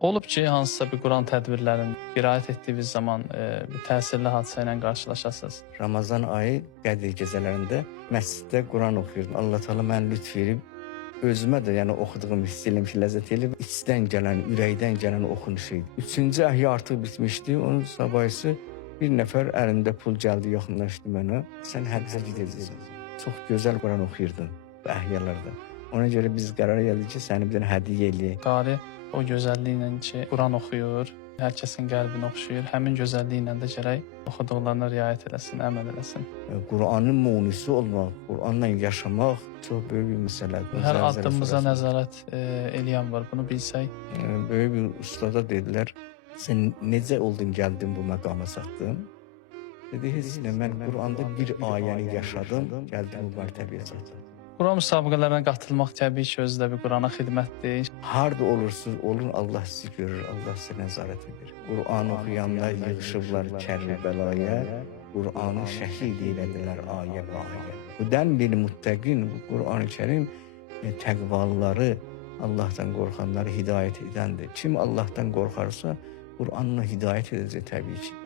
Olub ki, hansısa bir Quran tədbirlərin qiraət etdiyiniz zaman bir təsirli hadisə ilə qarşılaşasınız. Ramazan ayı Qədir gecələrində məsciddə Quran oxuyurdum. Allah Teala mən lütf verib özümə də yəni oxuduğum hiss eləmiş, ləzzət elib içdən gələn, ürəkdən gələn oxunuş idi. 3-cü əhya artıq bitmişdi. Onun sabahısı bir nəfər əlində pul gəldi, yaxınlaşdı mənə. Sən həccə gedəcəksən. Çox gözəl Quran oxuyurdun bu əhyalarda. Ona görə biz qərar gəldik ki, səni bir dənə hədiyyə eləyək. Qari o gözəlliklə ki, Quran oxuyur, hər kəsin qəlbini oxşuyur. Həmin gözəlliklə də gərək oxuduqlarına riayət eləsin, əməl eləsin. Quranın munisi olmaq, Quranla yaşamaq çox böyük bir məsələdir. Hər addımımıza nəzarət eləyən var, bunu bilsək. Böyük bir ustada dedilər, sən necə oldun, gəldin bu məqama çatdın? Dedi, heç nə, mən Quranda bir ayəni yaşadım, gəldim bu mərtəbəyə çatdım. Quran müsabiqələrinə qatılmaq təbii ki, özü də bir Qurana xidmətdir. Harda olursunuz, olun, Allah sizi görür, Allah sizə nəzarət edir. Quran oxuyanlar yığışıblar Kərbəlaya, Quranı şəhid elədilər ayə ayə. Hudən bil muttəqin, bu Quran-ı Kərim təqvalıları, Allahdan qorxanları hidayət edəndir. Kim Allahdan qorxarsa, Quranla hidayət edəcək təbii ki.